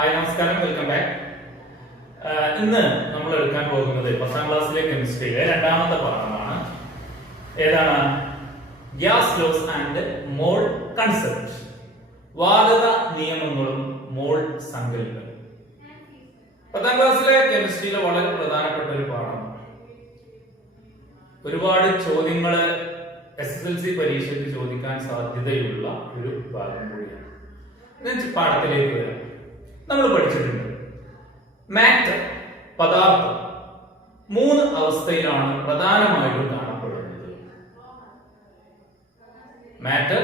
Hi നമസ്കാരം, welcome back. ഇന്ന് നമ്മൾ എടുക്കാൻ പോകുന്നത് 10ാം ക്ലാസ്സിലെ കെമിസ്ട്രിയിലെ രണ്ടാമത്തെ പാഠമാണ്. ഏതാണ്? Gas loss and mall concept. വാതക നിയമങ്ങളും മോൾ സങ്കല്പങ്ങളും. 10ാം ക്ലാസ്സിലെ കെമിസ്ട്രിയിലെ വളരെ പ്രധാനപ്പെട്ട ഒരു പാഠമാണ്. ഒരുപാട് ചോദ്യങ്ങൾ SSLC പരീക്ഷയ്ക്ക് ചോദിക്കാൻ സാധ്യതയുള്ള ഒരു ഭാഗം കൂടിയാണ്. പാഠത്തിലേക്ക് വരാം. നമ്മൾ പഠിച്ചിട്ടുണ്ട് മാറ്റർ, പദാർത്ഥം 3 അവസ്ഥയിലാണ് പ്രധാനമായിട്ടും കാണപ്പെടുന്നത്. Matter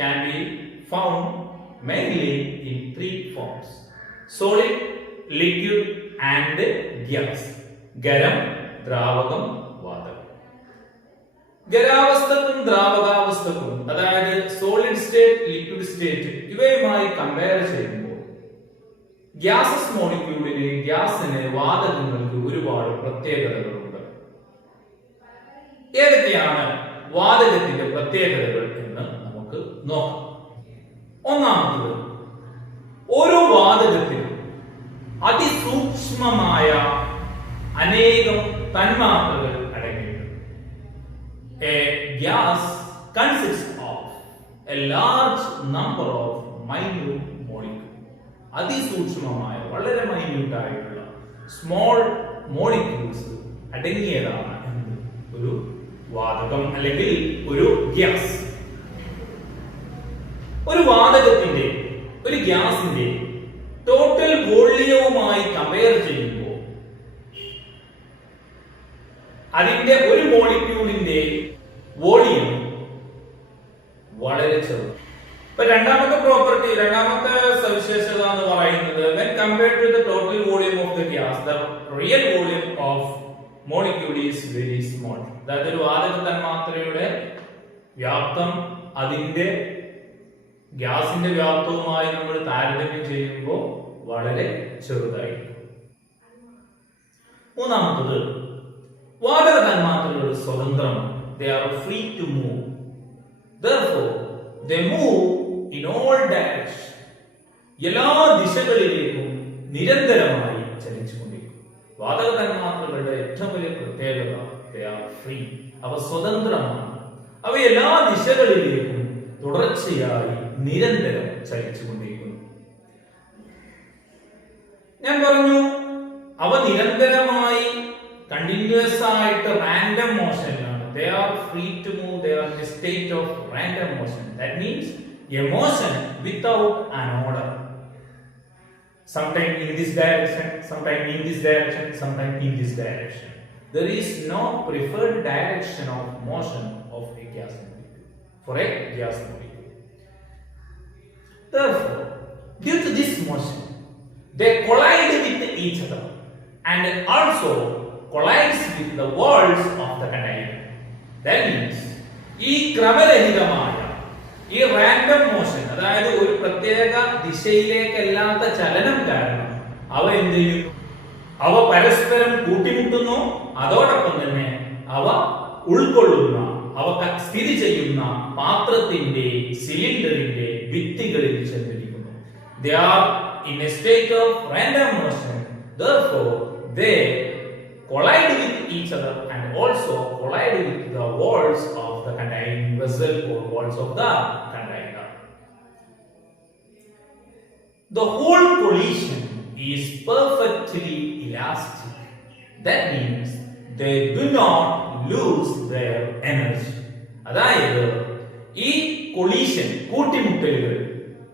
can be found mainly in 3 forms: solid, liquid and gas. ഖരം, ദ്രാവകം, വാതകം. ഖരാവസ്ഥക്കും ദ്രാവകാവസ്ഥക്കും, അതായത് സോളിഡ് സ്റ്റേറ്റ്, ലിക്വിഡ് സ്റ്റേറ്റ് ഇവയുമായി കമ്പയർ ചെയ്യുമ്പോൾ ഗ്യാസസ് മോളിക്യൂളിന്, ഗ്യാസിന്, വാതകങ്ങൾക്ക് ഒരുപാട് പ്രത്യേകതകളുണ്ട്. ഏതൊക്കെയാണ് വാതകത്തിന്റെ പ്രത്യേകതകൾ എന്ന് നമുക്ക് നോക്കാം. ഒന്നാമത്, ഓരോ വാതകത്തിലും അതിസൂക്ഷ്മമായ അനേകം തന്മാത്രകൾ അടങ്ങിയിട്ടുണ്ട്. A gas consists of a large number of minute molecules. അതിസൂക്ഷ്മമായ, വളരെ മൈന്യൂട്ട് ആയിട്ടുള്ള സ്മോൾ മോളിക്യൂൾസ് അടങ്ങിയതാണ് ഒരു വാതകം അല്ലെങ്കിൽ ഒരു ഗ്യാസ്. ഒരു വാതകത്തിന്റെ, ഒരു ഗ്യാസിന്റെ ടോട്ടൽ വോള്യവുമായി കമ്പയർ ചെയ്യുമ്പോൾ അതിന്റെ ഒരു മോളിക്യൂളിന്റെ വോളിയം വളരെ ചെറുത്. ഇപ്പൊ രണ്ടാമത്തെ പ്രോപ്പർട്ടി, രണ്ടാമത്തെ സവിശേഷത എന്ന് പറയുന്നത് when compared to the total volume of the gas, the real volume of molecule is very small. അതായത് ഒരു വാതക തന്മാത്രയുടെ വ്യാപ്തം അതിന്റെ ഗ്യാസിന്റെ വ്യാപ്തവുമായി നമ്മൾ താരതമ്യം ചെയ്യുമ്പോൾ വളരെ ചെറുതായിരിക്കും. മൂന്നാമത്തത്, വാതക തന്മാത്രകൾ സ്വതന്ത്രമാണ്. They are free to move. Therefore, they move in all directions. എല്ലാ ദിശകളിലേക്കും നിരന്തരമായി ചലിച്ചുകൊണ്ടിരിക്കും. വാതക തന്മാത്രകളുടെ ഏറ്റവും വലിയ പ്രത്യേകത they are free. അവ സ്വതന്ത്രമാണ്. അവ എല്ലാ ദിശകളിലേക്കും തുടർച്ചയായി നിരന്തരം ചലിച്ചുകൊണ്ടിരിക്കുന്നു. ഞാൻ പറഞ്ഞു, അവ നിരന്തരമായി കണ്ടിന്യൂസ് ആയിട്ട് random മോഷനിലാണ്. They are free to move. They are in a state of random motion. That means a motion without an order. Sometime in this direction, sometime in this direction, sometime in this direction. There is no preferred direction of motion of a gas molecule for a gas molecule. Therefore, due to this motion, they collide with each other and also collides with the walls of the container. That means ഈ ക്രമരഹിതമായ, ഈ random motion, അതായത് ഒരു പ്രത്യേക ദിശയിലേക്കല്ലാത്ത ചലനം കാരണം അവ എന്ത് ചെയ്യുന്നു? അവ പരസ്പരം കൂട്ടിമുട്ടുന്നു. അതോടൊപ്പം തന്നെ അവ ഉൾക്കൊള്ളുന്ന, അവ സ്ഥിതി ചെയ്യുന്ന പാത്രത്തിന്റെ, സിലിണ്ടറിന്റെ ഭിത്തികളിൽ ചെന്നിരിക്കുന്നു. They are in a state of random motion. Therefore, they collide with each other and also collide with the walls of the containing vessel or walls of the container. The whole collision is perfectly elastic. That means they do not lose their energy. അതായത് ഈ collision, കൂട്ടിമുട്ടലുകൾ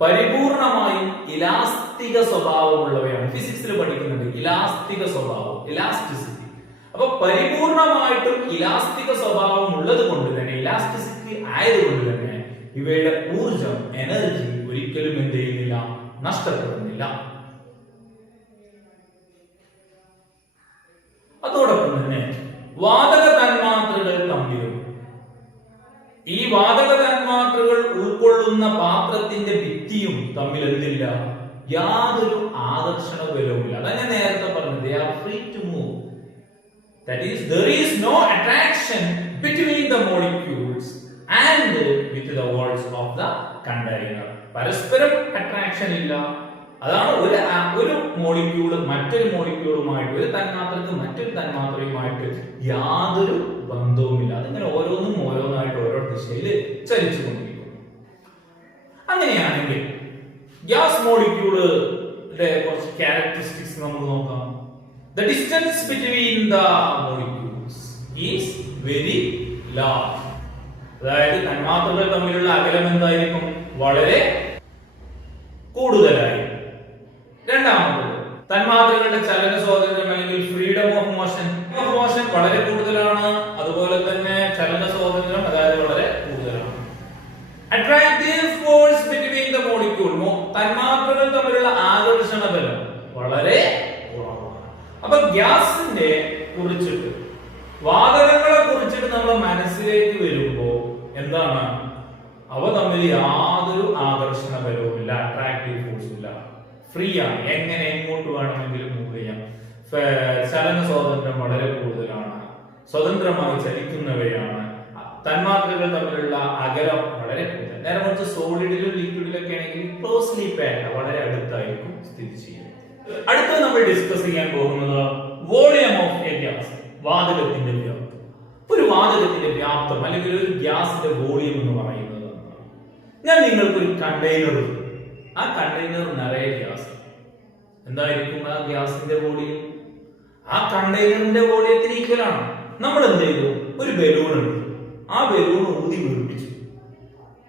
പരിപൂർണമായും ഇലാസ്തിക സ്വഭാവമുള്ളവയാണ്. ഫിസിക്സിൽ പഠിക്കുന്നുണ്ട് ഇലാസ്തിക സ്വഭാവം, elasticity. അപ്പൊ പരിപൂർണമായിട്ടും ഇലാസ്തിക സ്വഭാവം ഉള്ളത് കൊണ്ട് തന്നെ, ഇലാസ്റ്റിസിറ്റി ആയതുകൊണ്ട് തന്നെ ഇവയുടെ ഊർജം, എനർജി ഒരിക്കലും എന്ത് ചെയ്യുന്നില്ല, നഷ്ടപ്പെടുന്നില്ല. അതോടൊപ്പം തന്നെ വാതക തന്മാത്രകൾ തമ്മിലും, ഈ വാതക തന്മാത്രകൾ ഉൾക്കൊള്ളുന്ന പാത്രത്തിന്റെ ഭിത്തിയും തമ്മിൽ എന്തില്ല, യാതൊരു ആകർഷണ ബലവുമില്ല. അതാണ് ഞാൻ നേരത്തെ പറഞ്ഞത്. They are free to move. That is, there is no attraction between the molecules and with the walls of the container. പരസ്പരം അട്രാക്ഷൻ ഇല്ല. അതാണ് ഒരു മോളിക്യൂള് മറ്റൊരു മോളിക്യൂളുമായിട്ട്, ഒരു തന്മാത്രക്ക് മറ്റൊരു തന്മാത്രയുമായിട്ട് യാതൊരു ബന്ധവുമില്ല. അതിങ്ങനെ ഓരോന്നായിട്ട് ഓരോ ദിശയിൽ ചലിച്ചുകൊണ്ടിരിക്കുന്നു. അങ്ങനെയാണെങ്കിൽ ഗ്യാസ് മോളിക്യൂളിന്റെ കുറച്ച് ക്യാരക്ടറിസ്റ്റിക്സ് നമുക്ക് നോക്കാം. The distance between the molecules is very large. അതായത് തന്മാത്രകൾ തമ്മിലുള്ള അകലം എന്തായിരിക്കും? വളരെ കൂടുതലായിരിക്കും. രണ്ടാമത്, തന്മാത്രകളുടെ ചലന സ്വാതന്ത്ര്യം അല്ലെങ്കിൽ ഫ്രീഡം ഓഫ് മോഷൻ വളരെ കൂടുതലാണ്. അതുപോലെ തന്നെ ചലന സ്വാതന്ത്ര്യം അതായത് വളരെ കൂടുതലാണ്. Attractive force between the molecule, തന്മാത്രകൾ തമ്മിലുള്ള ആകർഷണ ബലം വളരെ കുറവാണ്. അപ്പൊ ഗ്യാസിന്റെ കുറിച്ചിട്ട്, വാതകങ്ങളെ കുറിച്ചിട്ട് നമ്മൾ മനസ്സിലേക്ക് വരുമ്പോ എന്താണ്? അവ തമ്മിൽ യാതൊരു ആകർഷണ ബലവുമില്ല, അട്രാക്റ്റീവ് ഫോഴ്സ് ഇല്ല, ഫ്രീ ആണ്, എങ്ങനെ എങ്ങോട്ട് വേണമെങ്കിലും മൂവ് ചെയ്യാം. ചലന സ്വാതന്ത്ര്യം വളരെ കൂടുതലാണ്, സ്വതന്ത്രമായി ചലിക്കുന്നവയാണ്. തന്മാത്രകൾ തമ്മിലുള്ള അകലം വളരെ കൂടുതൽ. നേരെ മറിച്ച് സോളിഡിലും ലിക്വിഡിലൊക്കെ ആണെങ്കിൽ ക്ലോസ്ലി പാക്ഡ്, വളരെ അടുത്തായിരിക്കും സ്ഥിതി ചെയ്യുന്നത്. അടുത്ത നമ്മൾ ഡിസ്കസ് ചെയ്യാൻ പോകുന്നത് വോളിയം ഓഫ് എ ഗ്യാസ്, വാതകത്തിന്റെ വ്യാപ്തം. ഒരു വാതകത്തിന്റെ വ്യാപ്തം അല്ലെങ്കിൽ ഒരു ഗ്യാസിന്റെ വോളിയം എന്ന് പറയുന്നത് ഞാൻ നിങ്ങൾക്ക് ഒരു കണ്ടെയ്നർ, ആ കണ്ടെയ്നർ നിറയെ ഗ്യാസ്, എന്തായിരിക്കും ആ ഗ്യാസിന്റെ വോളിയം? ആ കണ്ടെയ്നറിന്റെ വോളിയത്തിന് ഈക്വൽ ആണ്. നമ്മൾ എന്ത് ചെയ്തു? ഒരു ബലൂൺ എടുത്തു, ആ ബലൂൺ ഊതി വീർപ്പിച്ചു,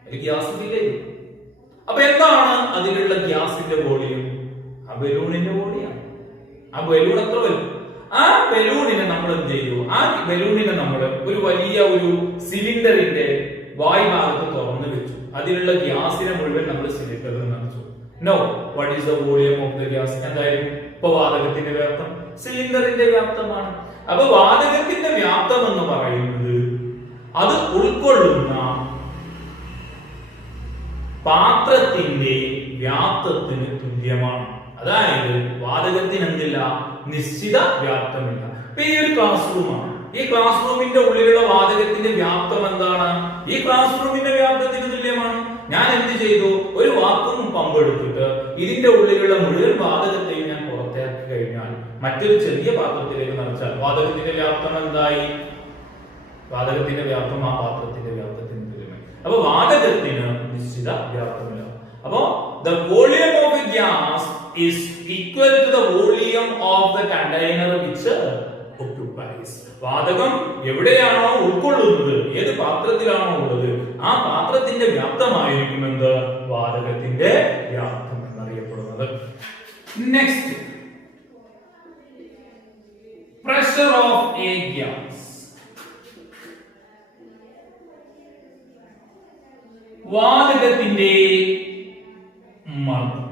ഒരു ഗ്യാസ് ഫിൽ ചെയ്തു. അപ്പൊ എന്താണ് അതിലുള്ള ഗ്യാസിന്റെ വോളിയം? ആ ബലൂണിന്റെ വോളിയം. ആ ബലൂൺ എത്ര വരും? ആ ബലൂണിനെ നമ്മൾ എന്ത് ചെയ്തു? ആ ബലൂണിനെ നമ്മൾ ഒരു വലിയ ഒരു സിലിണ്ടറിന്റെ വായുഭാഗത്ത് തുറന്നു വെച്ചു. അതിലുള്ള ഗ്യാസിനെ മുഴുവൻ നമ്മൾ സിലിണ്ടറിൽ നിറച്ചു. No, what is the volume of the gas? എന്തായാലും ഇപ്പൊ വാതകത്തിന്റെ വ്യാപ്തം സിലിണ്ടറിന്റെ വ്യാപ്തമാണ്. അപ്പൊ വാതകത്തിന്റെ വ്യാപ്തം എന്ന് പറയുന്നത് അത് ഉൾക്കൊള്ളുന്ന പാത്രത്തിന്റെ വ്യാപ്തത്തിന് തുല്യമാണ്. അതായത് വാതകത്തിന് എന്തില്ല? നിശ്ചിത വ്യാപ്തമില്ല. ഇപ്പൊ ഈ ഒരു ക്ലാസ് റൂമാണ്. ഈ ക്ലാസ് റൂമിന്റെ ഉള്ളിലുള്ള വാതകത്തിന്റെ വ്യാപ്തം എന്താണ്? ഈ ക്ലാസ് റൂമിന്റെ വ്യാപ്തത്തിന് തുല്യമാണ്. ഞാൻ എന്ത് ചെയ്തു? ഒരു വാക്വം പമ്പ് എടുത്തിട്ട് ഇതിന്റെ ഉള്ളിലുള്ള മുഴുവൻ വാതകത്തെയും ഞാൻ പുറത്തേക്ക് കഴിഞ്ഞാൽ മറ്റൊരു ചെറിയ പാത്രത്തിലേക്ക് നിറച്ചാൽ വാതകത്തിന്റെ വ്യാപ്തം എന്തായി? വാതകത്തിന്റെ വ്യാപ്തം ആ പാത്രത്തിന്റെ വ്യാപ്തത്തിന് തുല്യമായി. അപ്പൊ വാതകത്തിന് നിശ്ചിത വ്യാപ്തമില്ല. അപ്പോ the volume of a gas is equal to the volume of the container which occupies. വാതകം എവിടെയാണോ ഉൾക്കൊള്ളുന്നത്, ഏത് പാത്രത്തിലാണോ ഉള്ളത്, ആ പാത്രത്തിന്റെ വ്യാപ്തമായിരിക്കും എന്ത്? വാതകത്തിന്റെ വ്യാപ്തം എന്നറിയപ്പെടുന്നത്. Next, pressure of A gas. വാതകത്തിന്റെ മർദ്ദം.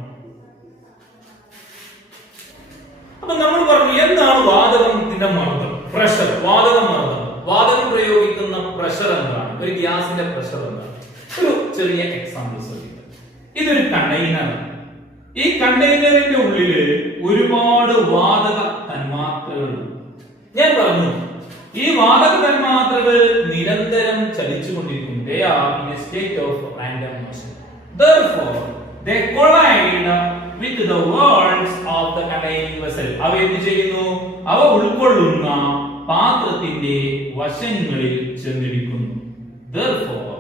അപ്പൊ നമ്മൾ പറഞ്ഞു എന്താണ് വാതകത്തിന്റെ മർദ്ദം? പ്രഷർ, വാതകം പ്രയോഗിക്കുന്ന പ്രഷർ എന്താണ്? ഒരു ഗ്യാസിന്റെ പ്രഷർ എന്താണ്? ഒരു ചെറിയ എക്സാമ്പിൾ ശ്രദ്ധിക്കുക. ഇതൊരു കണ്ടെയ്നറാണ്. ഈ കണ്ടെയ്നറിന്റെ ഉള്ളില് ഒരുപാട് വാതക തന്മാത്രകളുണ്ട്. ഞാൻ പറഞ്ഞു ഈ വാതക തന്മാത്രകൾ നിരന്തരം ചലിച്ചുകൊണ്ടിരിക്കും. They are in a state of random motion. Therefore, they collide with the walls of the containing vessel. അവ എന്ത് ചെയ്യുന്നു? അവ ഉൾക്കൊള്ളുന്ന പാത്രത്തിന്റെ വശങ്ങളിൽ ചെന്നിടിക്കുന്നു. Therefore,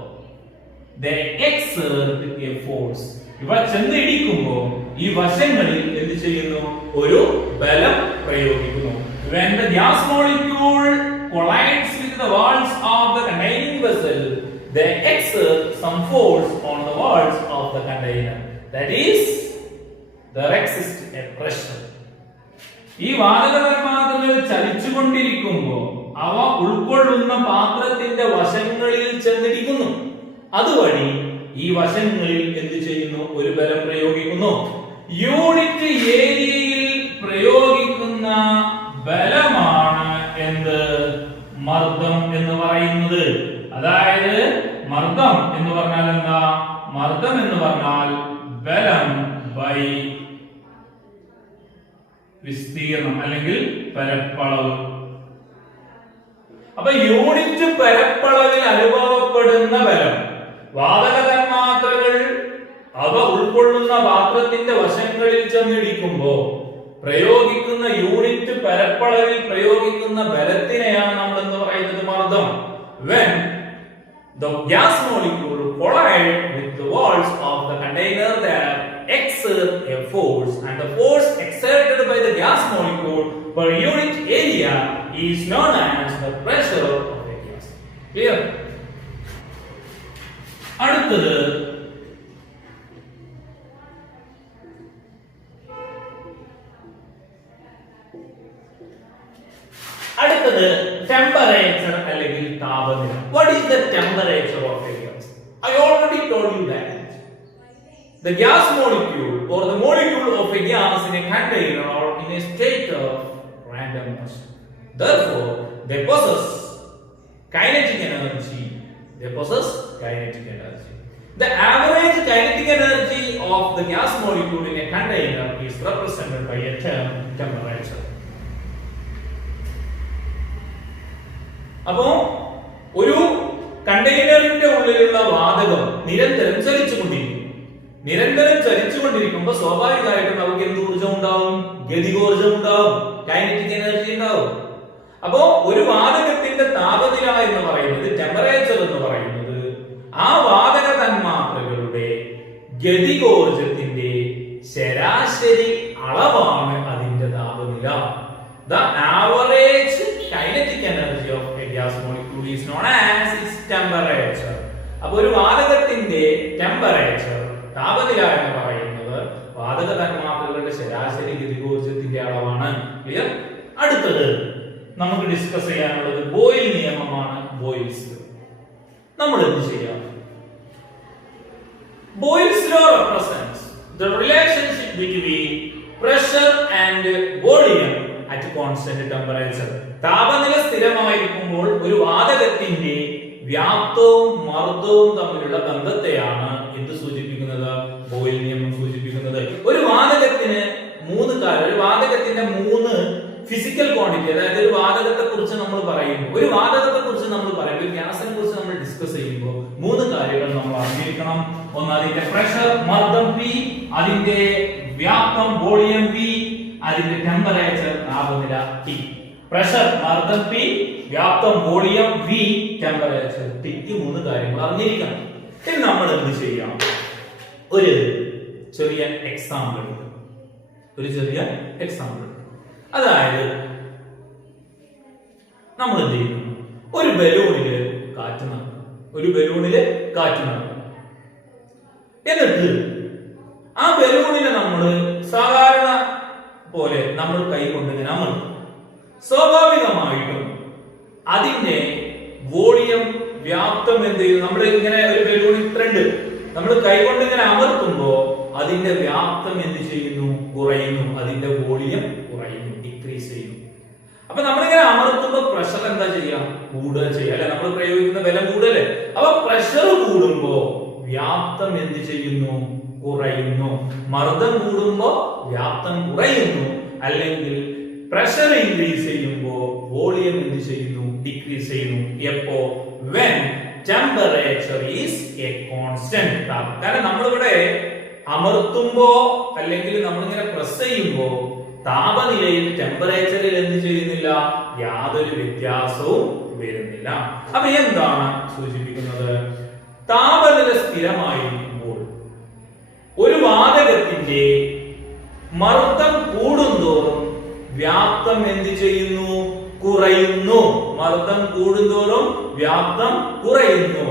they exert a force. ഇവ ചെന്നിടിക്കുമ്പോൾ ഈ വശങ്ങളിൽ എന്ത് ചെയ്യുന്നു? ഒരു ബലം പ്രയോഗിക്കുന്നു. When the gas molecule collides with the walls of the containing vessel, they exert some force on the walls of the container. That is, there exists a pressure. ഈ വാതക തന്മാത്രകൾ ചലിച്ചുകൊണ്ടിരിക്കുമ്പോൾ അവ ഉൾക്കൊള്ളുന്ന പാത്രത്തിന്റെ വശങ്ങളിൽ ചെന്നിടിക്കുന്നു. അതുവഴി ഈ വശങ്ങളിൽ എന്ത് ചെയ്യുന്നു? ഒരു ബലം പ്രയോഗിക്കുന്നു. യൂണിറ്റ് ഏരിയയിൽ പ്രയോഗിക്കുന്ന ബലമാണ് എന്ത്? മർദ്ദം എന്ന് പറയുന്നത്. അതായത് മർദ്ദം എന്ന് പറഞ്ഞാൽ എന്താ? മർദ്ദം എന്ന് പറഞ്ഞാൽ ബലം ബൈ വിസ്തീർണം അല്ലെങ്കിൽ പരപ്പളവ്. അപ്പൊ യൂണിറ്റ് പരപ്പളവിൽ അനുഭവപ്പെടുന്ന ബലം വാതക തന്മാത്രകൾ അവ ഉൾക്കൊള്ളുന്ന പാത്രത്തിന്റെ വശങ്ങളിൽ ചെന്നിടിക്കുമ്പോൾ പ്രയോഗിക്കുന്ന യൂണിറ്റ് പരപ്പളവിൽ പ്രയോഗിക്കുന്ന ബലത്തിനെയാണ് നമ്മൾ എന്ന് പറയുന്നത് മർദ്ദം. When the gas molecule collide with the walls of the container, there exert a force, and the force exerted by the gas molecule per unit area is known as the pressure of a gas. Clear? അടുത്തത് temperature അല്ലെങ്കിൽ താപനില. What is the temperature of a gas? I already told you that the gas molecule or the molecule of a gas in a container are in a state of random motion. Therefore, they possess kinetic energy. The average kinetic energy of the gas molecule in a container is represented by a term temperature. അപ്പോൾ ഒരു കണ്ടെയ്നറിന്റെ ഉള്ളിലുള്ള വാതകം നിരന്തരം ചലിച്ചുകൊണ്ടിരിക്കുമ്പോൾ സ്വാഭാവികമായിട്ടും നമുക്ക് എന്ത് ഊർജ്ജം ഉണ്ടാവും? ഗതികോർജ്ജം ഉണ്ടാവും, കൈനറ്റിക് എനർജി ഉണ്ടാവും. അപ്പോ ഒരു വാതകത്തിന്റെ താപനില എന്ന് പറയുന്നത്, ടെമ്പറേച്ചർ എന്ന് പറയുന്നത് ആ വാതക തന്മാത്രകളുടെ ഗതികോർജ്ജത്തിന്റെ ശരാശരി അളവാണ് അതിന്റെ താപനില. The average kinetic energy of a gas molecule is known as its temperature. അപ്പോൾ ഒരു വാതകത്തിന്റെ ടെമ്പറേച്ചർ, താപനില എന്ന് പറയുന്നത് വാതക തന്മാത്രകളുടെ ശരാശരി ഗതികോർജ്ജത്തിന്റെ അളവാണ്. ക്ലിയർ? അടുത്തത് നമുക്ക് ഡിസ്കസ് ചെയ്യാനുള്ളത് ബോയിൽ നിയമമാണ്. ബോയിൽസ് ലോ നമ്മൾ എന്ത് ചെയ്യാം? Boils law represents the relationship between pressure and volume at constant temperature. താപനില സ്ഥിരമായിരിക്കുമ്പോൾ ഒരു വാതകത്തിന്റെ വ്യാപ്തവും മർദ്ദവും തമ്മിലുള്ള ബന്ധത്തെയാണ് എന്ത് സൂചിപ്പിക്കുന്നത്? ബോയിൽ നിയമം സൂചിപ്പിക്കുന്നത്. ഒരു വാതകത്തിന് ഒരു വാതകത്തിന്റെ 3 ഫിസിക്കൽ ക്വാണ്ടിറ്റി, അതായത് ഒരു വാതകത്തെ കുറിച്ച് നമ്മൾ പറയുമ്പോൾ, ഗ്യാസിനെ കുറിച്ച് നമ്മൾ ഡിസ്കസ് ചെയ്യുമ്പോൾ 3 കാര്യങ്ങൾ നമ്മൾ അറിഞ്ഞിരിക്കണം. ഒന്ന് അതിന്റെ പ്രഷർ, മർദ്ദം P, അതിന്റെ വ്യാപ്തം വോളിയം V, അതിന്റെ ടെമ്പറേച്ചർ, താപനില T. പ്രഷർ, മർദ്ദം P, വ്യാപ്തം വോളിയം V, ടെമ്പറേച്ചർ T. ഈ 3 കാര്യങ്ങൾ അറിഞ്ഞിരിക്കണം. ഇനി നമ്മൾ എന്ത് ചെയ്യാം? ഒരു ചെറിയ എക്സാമ്പിൾ. അതായത് നമ്മൾ എന്ത് ചെയ്യുന്നു? ഒരു ബലൂണില് കാറ്റ് നടക്കും. എന്നിട്ട് ആ ബലൂണിനെ നമ്മൾ സാധാരണ പോലെ നമ്മൾ കൈ കൊണ്ട് ഇങ്ങനെ അമർത്തും. സ്വാഭാവികമായിട്ടും അതിന്റെ വോളിയം, വ്യാപ്തം എന്ത് ചെയ്യും? നമ്മൾ ഇങ്ങനെ ഒരു ബലൂൺ ഇത്രണ്ട് നമ്മൾ കൈ കൊണ്ട് ഇങ്ങനെ അമർത്തുമ്പോ അതിന്റെ വ്യാപ്തം എന്ത് ചെയ്യുന്നു? കുറയുന്നു. അതിന്റെ വോളിയം കുറയുന്നു, ഡിക്രീസ് ചെയ്യുന്നു. അപ്പൊ നമ്മളിങ്ങനെ അമർത്തുമ്പോ പ്രഷർ എന്താ ചെയ്യാ? കൂടുക ചെയ്യുക അല്ലെ? നമ്മൾ പ്രയോഗിക്കുന്ന ബലം കൂടുതലേ. അപ്പൊ പ്രഷർ കൂടുമ്പോ വ്യാപ്തം എന്ത് ചെയ്യുന്നു? കുറയുന്നു. മർദ്ദം കൂടുമ്പോ വ്യാപ്തം കുറയുന്നു. അല്ലെങ്കിൽ പ്രഷർ ഇൻക്രീസ് ചെയ്യുമ്പോ വോളിയം എന്ത് ചെയ്യുന്നു? ഡിക്രീസ് ചെയ്യുന്നു. എപ്പോ? when temperature is a constant. കാരണം നമ്മളിവിടെ അമർത്തുമ്പോ അല്ലെങ്കിൽ നമ്മളിങ്ങനെ പ്രസ് ചെയ്യുമ്പോ താപനിലയിൽ, ടെമ്പറേച്ചറിൽ എന്ത് ചെയ്യുന്നില്ല? യാതൊരു വ്യത്യാസവും വരുന്നില്ല. അപ്പൊ എന്താണ് സൂചിപ്പിക്കുന്നത്? താപനില സ്ഥിരമായിരിക്കുമ്പോൾ ഒരു വാതകത്തിന്റെ മർദ്ദം കൂടുന്തോറും വ്യാപ്തം എന്ത് ചെയ്യുന്നു? കുറയുന്നു. മർദ്ദം കൂടുന്തോറും വ്യാപ്തം കുറയുന്നു.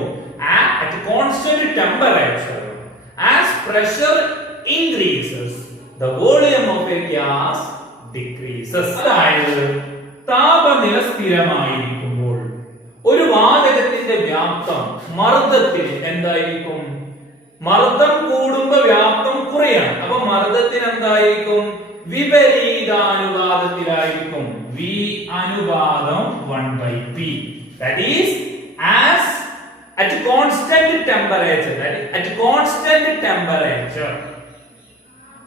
At constant temperature, as pressure increases, the volume of a gas decreases. അതായത് താപനില സ്ഥിരമായിരിക്കുമ്പോൾ ഒരു വാതകത്തിന്റെ വ്യാപ്തം മർദ്ദത്തിന് എന്തായിരിക്കും? മർദ്ദം കൂടുമ്പോൾ വ്യാപ്തം കുറയാണ്. അപ്പൊ മർദ്ദത്തിന് എന്തായിരിക്കും? വിപരീതാനുപാതത്തിലായിരിക്കും. V അനുപാതം 1/P. That is, as at constant temperature,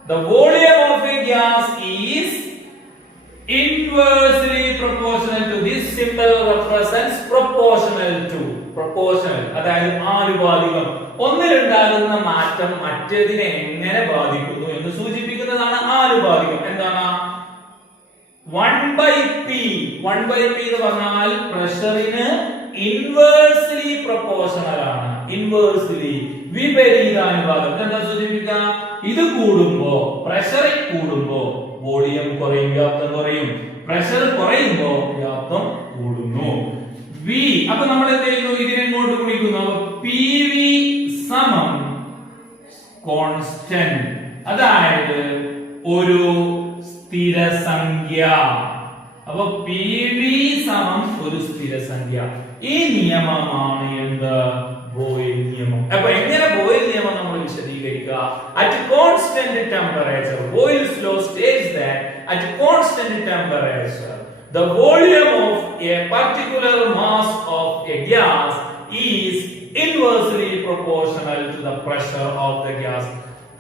the volume of a gas is inversely proportional to this symbol represents proportional to. Proportional അതായത് ആനുപാതികം. ഒന്നിലുണ്ടാകുന്ന മാറ്റം മറ്റേതിനെ എങ്ങനെ ബാധിക്കുന്നു എന്ന് സൂചിപ്പിക്കുന്നതാണ് ആനുപാതികം. എന്താണ് 1/p? 1/p എന്ന് പറഞ്ഞാൽ പ്രഷറിന് ഇൻവേഴ്സ്ലി പ്രൊപ്പോർഷണൽ ആണ്. ഇൻവേഴ്സ്ലി വിപരീതാനുപാതം. എന്താ സൂചിപ്പിക്കുക? ഇത് കൂടുമ്പോ പ്രഷർ കൂടുമ്പോ വോളിയം കുറയും, വ്യാപ്തം കുറയും. പ്രഷർ കുറയുമ്പോ വ്യാപ്തം കൂടുന്നു. V അപ്പൊ നമ്മൾ എന്ത് ചെയ്യുന്നു? ഇതിനെ ഇങ്ങോട്ട് ഗുണിക്കുന്നു. അപ്പൊ PV സമം കോൺസ്റ്റന്റ്, അതായത് ഒരു സ്ഥിരസംഖ്യ. അപ്പൊ PV സമം ഒരു സ്ഥിരസംഖ്യ. ഈ നിയമമാണ് എന്ത്? ബോയിൽ നിയമം. അപ്പൊ എങ്ങനെ ബോയിൽ നിയമം നമ്മൾ വിശദീകരിക്കുക? At constant temperature, boils law States that at constant temperature the volume of a particular mass of a gas is inversely proportional to the pressure of the gas.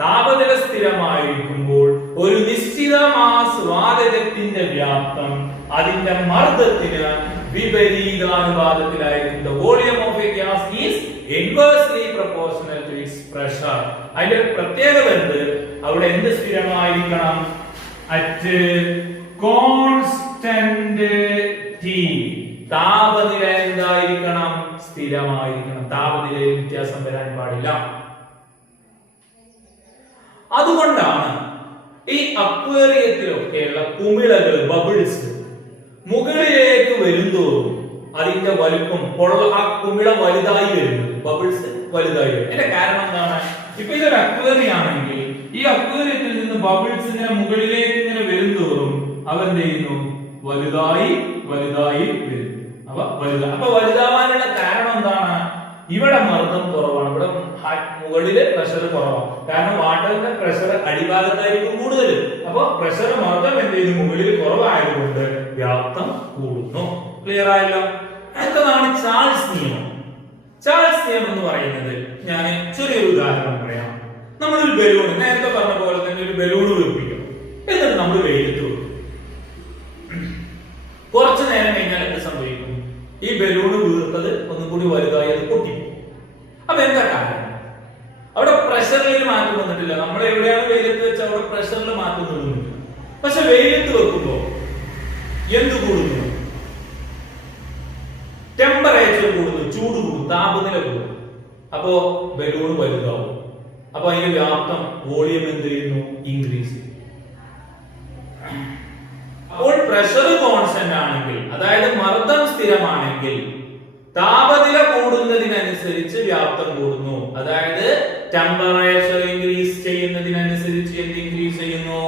താപനില സ്ഥിരമായിരിക്കുമ്പോൾ ഒരു നിശ്ചിത മാസ് വാതകത്തിന്റെ വ്യാപ്തം അതിന്റെ മർദ്ദത്തിന് വിപരീതാനുപാതത്തിലായിരിക്കും. The volume of a gas is inversely proportional to its pressure. അതിന്റെ പ്രത്യേകത എന്ത്? അവിടെ എന്ത് സ്ഥിരമായിരിക്കണം? അറ്റ് കോൺസ്റ്റന്റ് ടി, താപനില എന്തായിരിക്കണം? സ്ഥിരമായിരിക്കണം. താപനിലയിൽ വ്യത്യാസം വരാൻ പാടില്ല. അതുകൊണ്ടാണ് ഈ അക്വേറിയത്തിലൊക്കെയുള്ള കുമിളകൾ, ബബിൾസ് മുകളിലേക്ക് വരുന്തോറും അതിന്റെ വലുപ്പം, ആ കുമിള വലുതായി വരുന്നത്, ബബിൾസ് വലുതായി വരും. അതിന്റെ കാരണം എന്താണ്? ഇപ്പൊ ഇതൊരു അക്വേറിയം ആണെങ്കിൽ ഈ അക്വേറിയത്തിൽ നിന്ന് ബബിൾസ് ഇങ്ങനെ മുകളിലേക്ക് ഇങ്ങനെ വരുന്തോറും അവ എന്ത് ചെയ്യുന്നു? വലുതായി വലുതായി വരും. അപ്പൊ വലുതാവാനുള്ള കാരണം എന്താണ്? ഇവിടെ മർദ്ദം കുറവാണ്, ഇവിടെ മുകളില് പ്രഷർ കുറവാണ്. കാരണം വാട്ടറിന്റെ പ്രഷർ അടിഭാഗത്തായിരിക്കും കൂടുതൽ. അപ്പൊ പ്രഷർ മർദ്ദം എന്ത് ചെയ്യുന്നു? മുകളിൽ കുറവായതുകൊണ്ട് വ്യാപ്തം കൂടുന്നു. ക്ലിയർ ആയല്ലോ? അടുത്തതാണ് ചാൾസ് നിയമം. ചാൾസ് നിയമം എന്ന് പറയുന്നത്, ഞാൻ ചെറിയൊരു ഉദാഹരണം പറയാം. നമ്മളൊരു ബലൂൺ, നേരത്തെ പറഞ്ഞ പോലെ തന്നെ ഒരു ബലൂൺ വീർപ്പിക്കും, എന്നിട്ട് നമ്മൾ വെയിലത്ത് വെക്കും. കുറച്ചു നേരം കഴിഞ്ഞാൽ എന്ത് സംഭവിക്കും? ഈ ബലൂണ് വീർത്തത് ഒന്നും കൂടി വലുതായി അത് പൊട്ടി. അപ്പൊ എന്താ കാരണം? അവിടെ പ്രഷറിൽ മാറ്റം വന്നിട്ടില്ല. നമ്മൾ എവിടെയാണ് വെയിലത്ത് വെച്ച് അവിടെ പ്രഷറിൽ മാറ്റം വരുന്നില്ല. പക്ഷെ വെയിലത്ത് വെക്കുമ്പോ എന്ത് കൂടുന്നു? ടെമ്പറേച്ചർ കൂടുന്നു, ചൂട് കൂടും, താപനില കൂടും. അപ്പോ ബലൂൺ വലുതാവും. അപ്പൊ അതിന്റെ വ്യാപ്തം, വോളിയം എന്ത് ചെയ്യുന്നു? ഇൻക്രീസ് ചെയ്യും. അപ്പോൾ പ്രഷർ കോൺസ്റ്റന്റ് ആണെങ്കിൽ, അതായത് മർദ്ദം സ്ഥിരമാണെങ്കിൽ, താപനില കൂടുന്നതിനനുസരിച്ച് വ്യാപ്തം കൂടുന്നു. അതായത് ടെമ്പറേച്ചർ ഇൻക്രീസ് ചെയ്യുന്നതിനനുസരിച്ച് എന്ത് ഇൻക്രീസ് ചെയ്യുന്നു?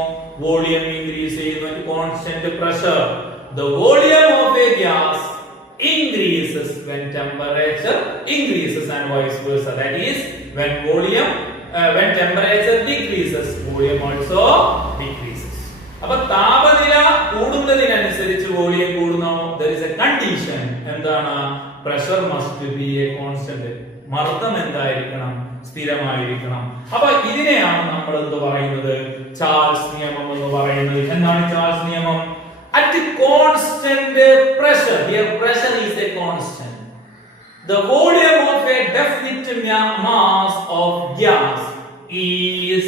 വോളിയം ഇൻക്രീസ് ചെയ്യുന്നു. Constant pressure, the volume of a gas increases when temperature increases and vice versa. That is, when temperature decreases, volume also decreases. അപ്പൊ താപനില കൂടുന്നതിനനുസരിച്ച് വോളിയം കൂടുന്നു. There is a condition. എന്താണ്? Pressure must be a constant. മർദ്ദം എന്തായിരിക്കണം? സ്ഥിരമായിരിക്കണം. അപ്പൊ ഇതിനെയാണ് നമ്മൾ എന്ത് പറയുന്നത്? ചാൾസ് നിയമം എന്ന് പറയുന്നത്. എന്താണ് ചാൾസ് നിയമം? At constant pressure, here pressure is a constant, the volume of a definite mass of gas is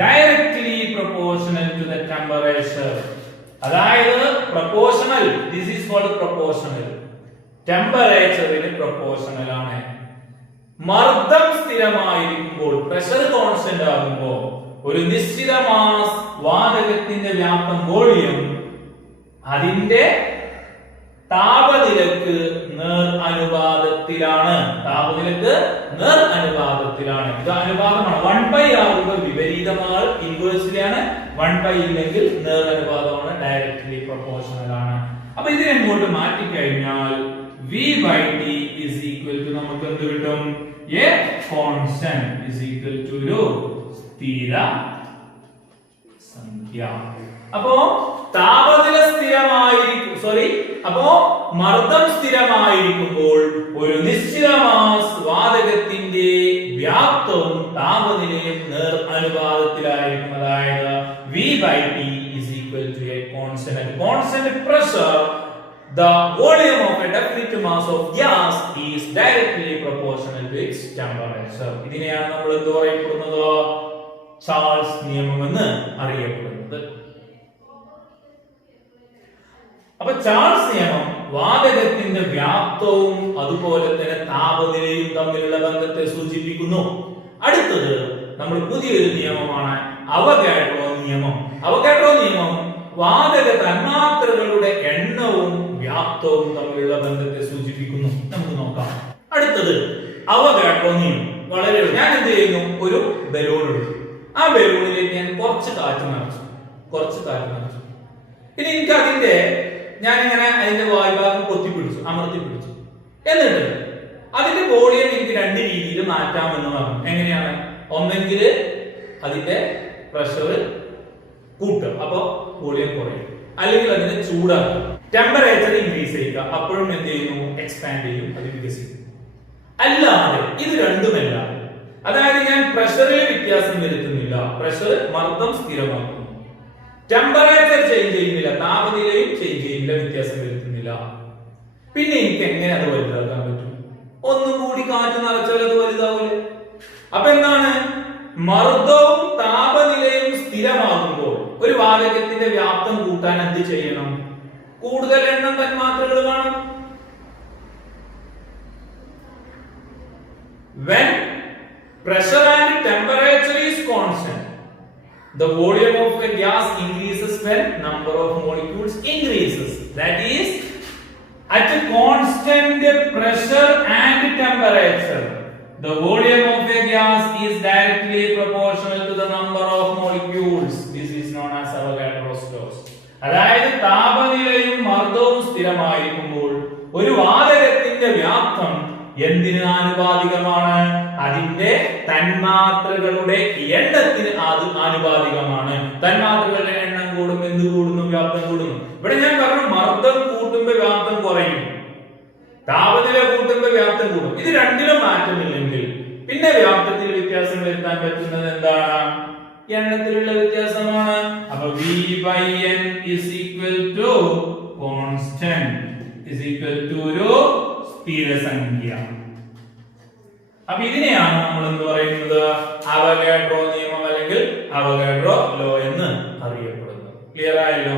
directly proportional to the temperature. അതായത് proportional, this is called proportional. ടെമ്പറേച്ചറിന് പ്രൊപ്പോർഷണൽ ആണ്. മർദ്ദം സ്ഥിരമായിരിക്കുമ്പോൾ, പ്രഷർ കോൺസ്റ്റന്റ് ആകുമ്പോൾ, ഒരു നിശ്ചിത mass വാതകത്തിന്റെ വ്യാപ്തം, volume, അതിന്റെ താപനിലക്ക് നേർ അനുപാതത്തിലാണ്. താപനിലക്ക് നേർ അനുപാതത്തിലാണ്. ഇത് അനുപാതമാണ്. 1/r ആകുമ്പോൾ വിപരീതമാണ്, ഇൻവേഴ്സ്ലി ആണ്. 1/, ഇല്ലെങ്കിൽ നേർ അനുപാതമാണ്, ഡയറക്ട്ലി പ്രൊപ്പോർഷണൽ ആണ്. അപ്പൊ ഇതിനെ ഇങ്ങോട്ട് മാറ്റി കഴിഞ്ഞാൽ V/T is equal to നമുക്ക് എന്ത് കിട്ടും? A constant is equal to ഒരു സ്ഥിര സംഖ്യ. അപ്പോ താപനില സ്ഥിരമായിരിക്കും, അപ്പോ മർദ്ദം സ്ഥിരമായിരിക്കുമ്പോൾ ഒരു നിശ്ചിത മാസ് വാതകത്തിന്റെ വ്യാപ്തവും താപനിലയും നേർ അനുപാതത്തിലായിരിക്കും. അതായത് V/T is equal to a constant. At constant pressure, the volume of a definite mass of gas is directly proportional to its temperature. ഇതിനെയാണ് നമ്മൾ എന്ത് പറയപ്പെടുന്നത്? ചാൾസ് നിയമം എന്ന് അറിയപ്പെടുന്നത്. അപ്പൊ ചാൾസ് നിയമം വാതകത്തിന്റെ വ്യാപ്തവും അതുപോലെ തന്നെ താപനിലയും തമ്മിലുള്ള ബന്ധത്തെ സൂചിപ്പിക്കുന്നു. അടുത്തത് നമ്മൾ പുതിയൊരു നിയമമാണ് അവഗാഡ്രോ നിയമം. അവഗാഡ്രോ നിയമം വാതക തന്മാത്രകളുടെ എണ്ണവും വ്യാപ്തവും തമ്മിലുള്ള ബന്ധത്തെ സൂചിപ്പിക്കുന്നു. നമുക്ക് നോക്കാം. അടുത്തത് അവഗാഡ്രോ നിയമം. വളരെ ഞാൻ എന്ത് ചെയ്യുന്നു? ഒരു ബലൂൺ എടുത്തു. ആ ബലൂണിലേക്ക് ഞാൻ കുറച്ച് കാറ്റ് നിറച്ചു. ഇനി എനിക്ക് ഞാനിങ്ങനെ അതിന്റെ വായുഭാഗം പൊത്തിപ്പിടിച്ചു, അമർത്തിപ്പിടിച്ചു. എന്നിട്ട് അതിന്റെ വോളിയം എനിക്ക് രണ്ട് രീതിയിൽ മാറ്റാമെന്ന് പറഞ്ഞു. എങ്ങനെയാണ്? ഒന്നെങ്കിൽ അതിന്റെ പ്രഷർ കൂട്ടുക, അപ്പൊ വോളിയം കുറയും. അല്ലെങ്കിൽ അതിനെ ചൂടാക്കുക, ടെമ്പറേച്ചർ ഇൻക്രീസ് ചെയ്യുക, അപ്പോഴും എന്ത് ചെയ്യുന്നു? എക്സ്പാൻഡ് ചെയ്യും, അത് വികസിക്കും. അല്ലാതെ ഇത് രണ്ടുമല്ല, അതായത് ഞാൻ പ്രഷറിൽ വ്യത്യാസം വരുത്തുന്നില്ല, പ്രഷർ മർദ്ദം സ്ഥിരമാക്കുന്നു, ടെമ്പറേച്ചർ ചേഞ്ച് ചെയ്യുന്നില്ല, താപനിലയും ചേഞ്ച് ചെയ്യുന്നില്ല, വ്യത്യാസം വരുത്തുന്നില്ല. പിന്നെ എനിക്ക് എങ്ങനെ അത് വലുതാക്കാൻ പറ്റും? ഒന്നും കൂടി കാറ്റ് നിറച്ചാൽ അത് വലുതാവൂലേ? അപ്പൊ എന്താണ്? മർദ്ദവും താപനിലയും സ്ഥിരമാകുമ്പോൾ ഒരു വാതകത്തിന്റെ വ്യാപ്തം കൂട്ടാൻ എന്ത് ചെയ്യണം? കൂടുതൽ എണ്ണം തന്മാത്രകൾ വേണം. When pressure and temperature is constant, the volume of a gas increases when number of molecules increases. That is, at a constant pressure and temperature, the volume of a gas is directly proportional to the number of molecules. This is known as Avogadro's laws. അതായത് താപനിലയും മർദ്ദവും സ്ഥിരമായിരിക്കുമ്പോൾ ഒരു വാതകത്തിന്റെ വ്യാപ്തം എന്തിന് ആനുപാതികമാണ്? അതിന്റെ തന്മാത്രകളുടെ എണ്ണത്തിന് ആനുപാതികമാണ്. തന്മാത്രകളുടെ എണ്ണം കൂടും, എന്ത് കൂടുന്നു? വ്യാപ്തം കൂടുന്നു. ഇവിടെ ഞാൻ പറഞ്ഞു മർദ്ദം കൂട്ടുമ്പോൾ വ്യാപ്തം കുറയും, താപനില കൂട്ടുമ്പോൾ വ്യാപ്തം കൂടും. ഇത് രണ്ടിലും മാറ്റമില്ലെങ്കിൽ പിന്നെ വ്യാപ്തത്തിൽ വ്യത്യാസം വരുത്താൻ പറ്റുന്നത് എന്താണ്? എണ്ണത്തിലുള്ള വ്യത്യാസമാണ്. അപ്പൊ V/N is equal to constant is equal to ഒരു സ്ഥിരസംഖ്യ. അപ്പൊ ഇതിനെയാണ് നമ്മൾ എന്ത് പറയുന്നത്? അവഗാഡ്രോ നിയമം അല്ലെങ്കിൽ അവഗാഡ്രോ ലോ എന്ന് അറിയപ്പെടുന്നത്. ക്ലിയർ ആയല്ലോ?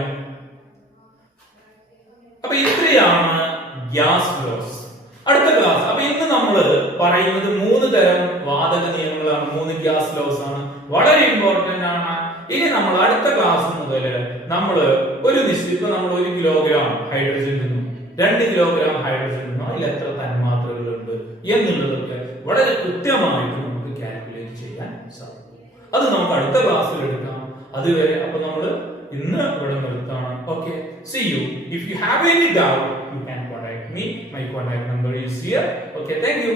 അപ്പൊ ഇത്രയാണ് ഗ്യാസ് ലോസ്. അടുത്ത ക്ലാസ്. അപ്പൊ ഇന്ന് നമ്മൾ പറയുന്നത് 3 തരം വാതക നിയമങ്ങളാണ്, 3 ഗ്യാസ് ലോസ് ആണ്. വളരെ ഇമ്പോർട്ടന്റ് ആണ്. ഇനി നമ്മൾ അടുത്ത ക്ലാസ് മുതൽ നമ്മൾ ഒരു നിശ്ചിത നമ്മൾ 1 കിലോഗ്രാം ഹൈഡ്രജൻ നിന്നും 2 കിലോഗ്രാം ഹൈഡ്രജൻ നിന്നും അതിൽ എത്ര തന്മാത്രകൾ ഉണ്ട് എന്നുള്ളതൊക്കെ വളരെ കൃത്യമായിട്ട് നമുക്ക് കാൽക്കുലേറ്റ് ചെയ്യാൻ സാധിക്കും. അത് നമുക്ക് അടുത്ത ക്ലാസ്സിൽ എടുക്കാം. അതുവരെ അപ്പൊ നമ്മൾ ഇന്ന് ഇവിടെ നിർത്താണ്. Okay, see you. If you have any doubt, you can contact me. My contact number is here. Okay, thank you.